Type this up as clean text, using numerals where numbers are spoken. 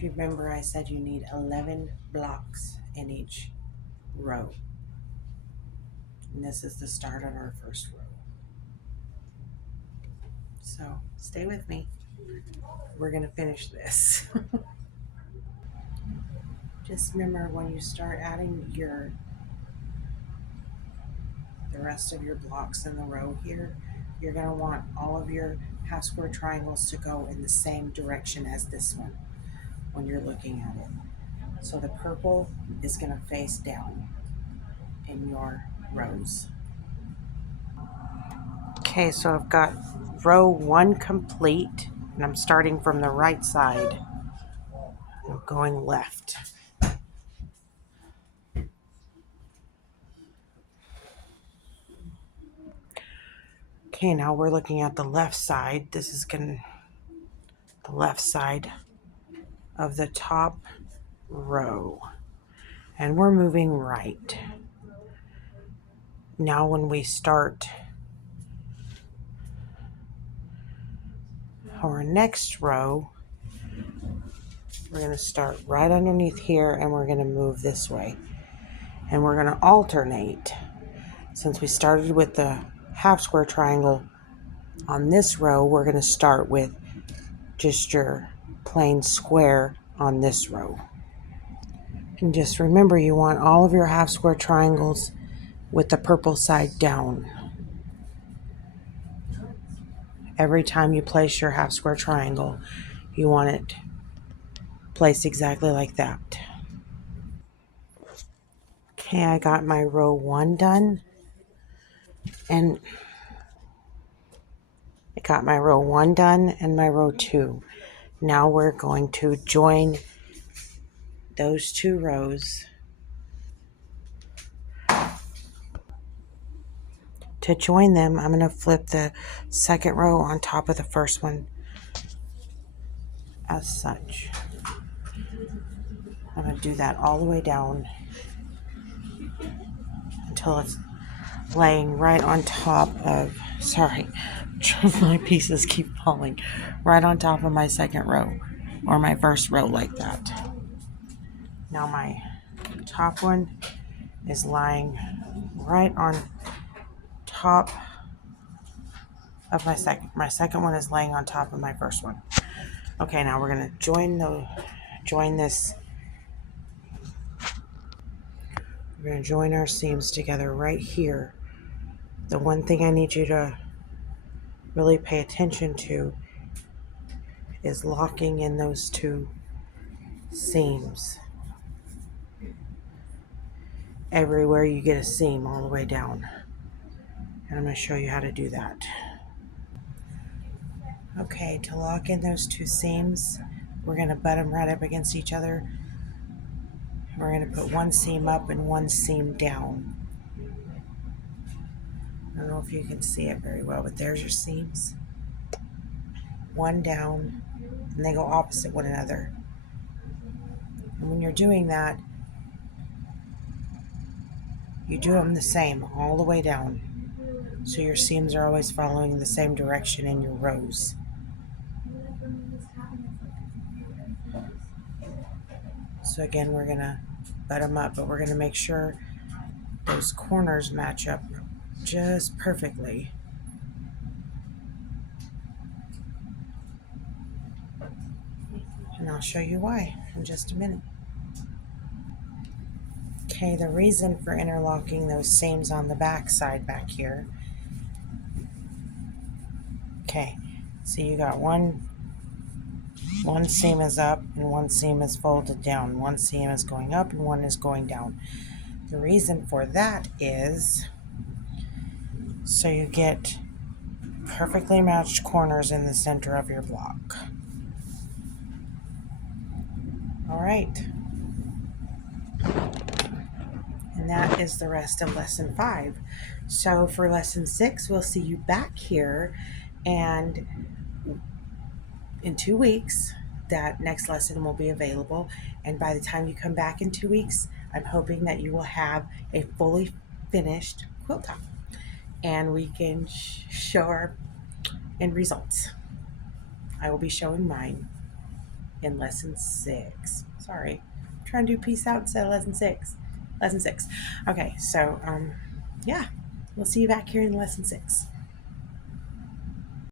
If you remember, I said you need 11 blocks in each row. And this is the start of our first row. So stay with me. We're going to finish this. Just remember, when you start adding the rest of your blocks in the row here, you're going to want all of your half square triangles to go in the same direction as this one when you're looking at it. So the purple is going to face down in your rows. Okay, so I've got row 1 complete, and I'm starting from the right side. I'm going left. Okay, now we're looking at the left side. This is the left side of the top row, and we're moving right. Now when we start our next row, we're going to start right underneath here, and we're going to move this way, and we're going to alternate. Since we started with the half square triangle on this row, we're going to start with just your plain square on this row. And just remember, you want all of your half square triangles with the purple side down. Every time you place your half square triangle, you want it placed exactly like that. Okay, I got my row 1 done, and my row 2. Now we're going to join those 2 rows. To join them, I'm going to flip the second row on top of the first one as such. I'm going to do that all the way down until it's laying right on top of, my pieces keep falling, right on top of my second row, or my first row, like that. Now my top one is lying right on top of my second one is laying on top of my first one. Okay, now we're going to join this. We're going to join our seams together right here. The one thing I need you to really pay attention to is locking in those 2 seams. Everywhere you get a seam all the way down. And I'm going to show you how to do that. Okay, to lock in those 2 seams, we're going to butt them right up against each other. We're going to put one seam up and one seam down. I don't know if you can see it very well, but there's your seams. One down, and they go opposite one another. And when you're doing that, you do them the same all the way down. So your seams are always following the same direction in your rows. So again, we're going to butt them up, but we're going to make sure those corners match up just perfectly. And I'll show you why in just a minute. Okay, the reason for interlocking those seams on the back side back here. Okay, so you got one seam is up and one seam is folded down. One seam is going up and one is going down. The reason for that is so you get perfectly matched corners in the center of your block. All right. And that is the rest of lesson 5. So for lesson 6, we'll see you back here, and in 2 weeks, that next lesson will be available. And by the time you come back in 2 weeks, I'm hoping that you will have a fully finished quilt top, and we can show our end results. I will be showing mine. in lesson 6. Sorry, I'm trying to do peace out instead of lesson 6. Lesson 6. Okay, so yeah, we'll see you back here in lesson 6.